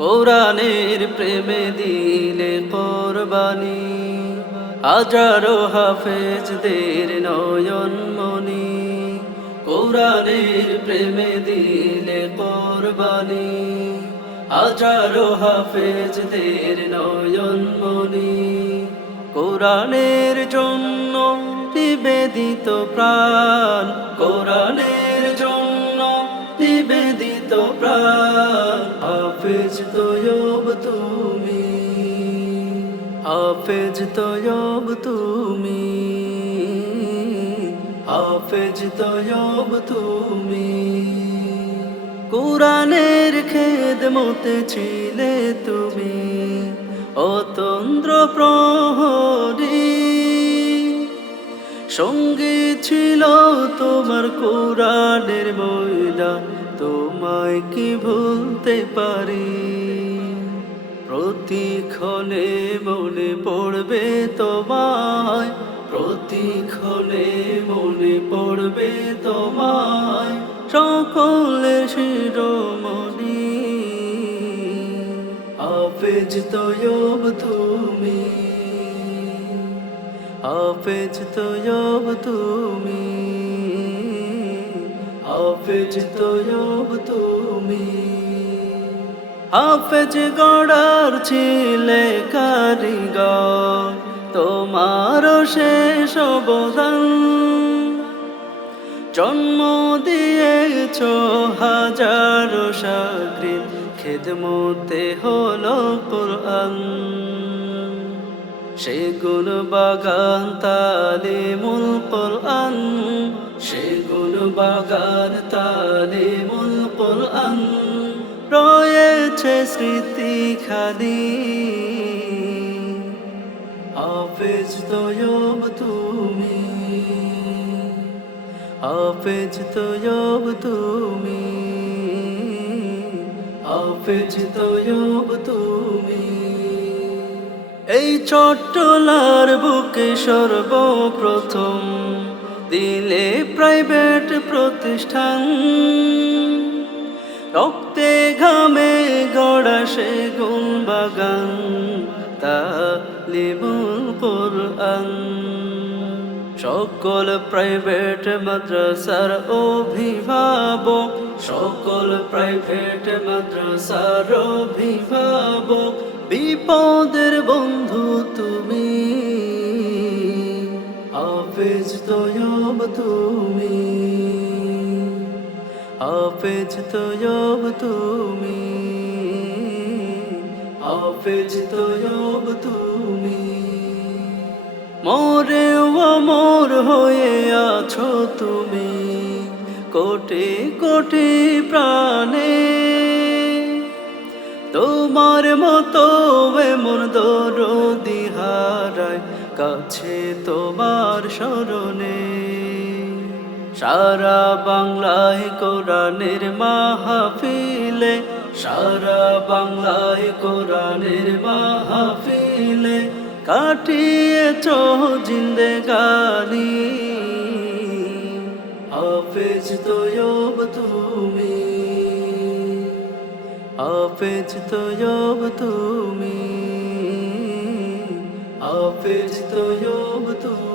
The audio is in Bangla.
কোরআনের প্রেমে দিলে কোরবানি হাজারো হাফেজদের নয়ন মনি কোরআনের প্রেমে দিলে কোরবানি হাজারো হাফেজদের নয়ন মনি কোরআনের জন্য নিবেদিত প্রাণ, কোরআনের জন্য নিবেদিত প্রাণ। হাফেজ তয়ব তুমি, হাফেজ তয়ব তুমি, হাফেজ তয়ব তুমি। কোরআনের খেদ মতে ছিলে তুমি অতন্দ্র প্রহরী। সঙ্গে ছিল তোমার কোরআনের ময়দা তোমায় কি ভুলতে পারি? প্রতিক্ষণে মনে পড়বে তোমায়, প্রতিক্ষণে মনে পড়বে তোমায়। সকলের শিরোমণি হাফেজ তয়ব তুমি হাফেজ তয়ব তুমি হাফেজ তয়ব তুমি। হাফেজ গড়ার ছিলে কারিগর, তোমার শেষ অবদান। জন্ম দিয়েছ হাজারো সাগরিত খেদমতে হলো কোরআন। সেগুন বাগান তালে তালিমুল কোরআন। সেগুন বাগান তালিমুল কোরআন। রয়েছে স্মৃতি খালি হাফেজ তয়ব তুমি। হাফেজ তয়ব তুমি। হাফেজ তুমি এই চট্টলার বুকে সর্বপ্রথম দিলে প্রাইভেট প্রতিষ্ঠান। রক্তে ঘামে গড়া সে গুণ বাগান তালিমুল কোরআন। সকল প্রাইভেট মাদ্রাসার অভিভাবক, সকল প্রাইভেট মাদ্রাসার অভিভাবক, বিপদের বন্ধু তুমি। হাফেজ তয়ব তুমি। হাফেজ তয়ব তুমি। হাফেজ তয়ব তুমি। মোরে মোর হয়ে আছো তুমি। কোটি কোটি প্রাণে। তোমার মতো এমন দরদি হারায় কাছে তোমার স্মরণে। সারা বাংলায় কোরআনের মাহফিলে, সারা বাংলায় কোরআনের মাহফিলে কাটিয়েছ জিন্দেগানি। হাফেজ তয়ব তুমি। হাফেজ তয়ব তুমি। হাফেজ তয়ব তুমি।